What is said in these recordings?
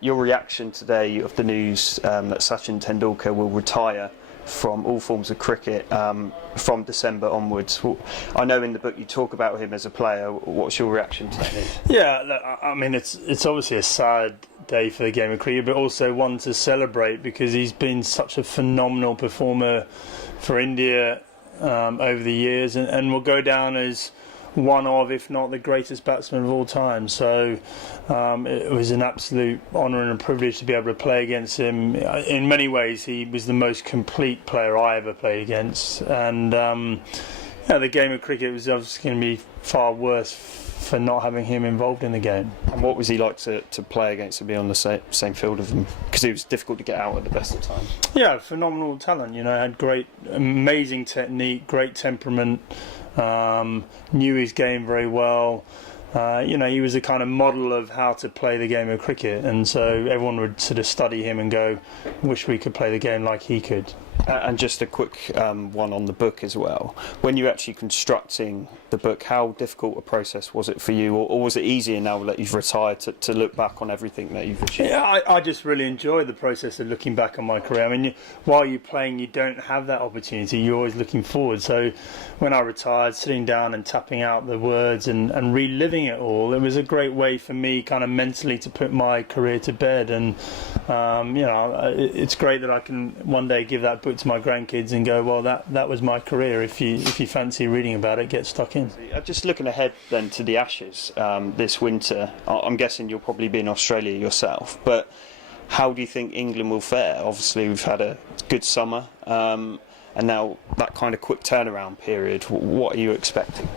your reaction today of the news that Sachin Tendulkar will retire from all forms of cricket from December onwards. I know in the book you talk about him as a player. What's your reaction to that news? Yeah, look, I mean, it's obviously a sad day for the game of cricket, but also one to celebrate because he's been such a phenomenal performer for India over the years, and will go down as one of, if not the greatest batsman of all time. So it was an absolute honour and a privilege to be able to play against him. In many ways, he was the most complete player I ever played against. And the game of cricket was obviously going to be far worse for not having him involved in the game. And what was he like to play against and be on the same field of him? Because it was difficult to get out at the best of times. Yeah, phenomenal talent. Had great, amazing technique, great temperament. Knew his game very well. He was a kind of model of how to play the game of cricket, and so everyone would sort of study him and go, wish we could play the game like he could. And just a quick one on the book as well. When you were actually constructing the book, how difficult a process was it for you, or was it easier now that you've retired to look back on everything that you've achieved? Yeah, I just really enjoy the process of looking back on my career. I mean, while you're playing, you don't have that opportunity. You're always looking forward. So when I retired, sitting down and tapping out the words and reliving it all, it was a great way for me kind of mentally to put my career to bed. And, it's great that I can one day give that book to my grandkids and go, well, that was my career. If you fancy reading about it, get stuck in. Just looking ahead then to the Ashes this winter, I'm guessing you'll probably be in Australia yourself, but how do you think England will fare? Obviously we've had a good summer and now that kind of quick turnaround period. What are you expecting?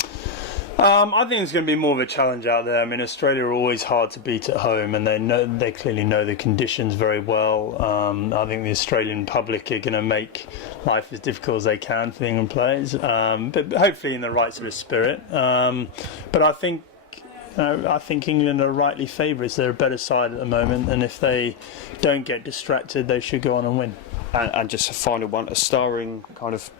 I think it's going to be more of a challenge out there. I mean, Australia are always hard to beat at home, and they clearly know the conditions very well. I think the Australian public are going to make life as difficult as they can for the England players, but hopefully in the right sort of spirit. But I think England are rightly favourites. They're a better side at the moment, and if they don't get distracted, they should go on and win. And just a final one, a starring kind of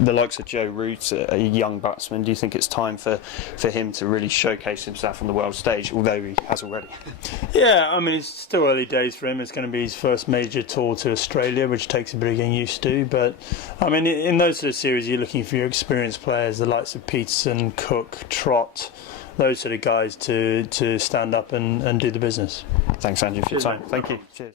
the likes of Joe Root, a young batsman. Do you think it's time for him to really showcase himself on the world stage, although he has already? Yeah, I mean, it's still early days for him. It's going to be his first major tour to Australia, which takes a bit of getting used to. But, I mean, in those sort of series, you're looking for your experienced players, the likes of Peterson, Cook, Trott, those sort of guys to stand up and do the business. Thanks, Andrew, for your time. Thank you. Cheers.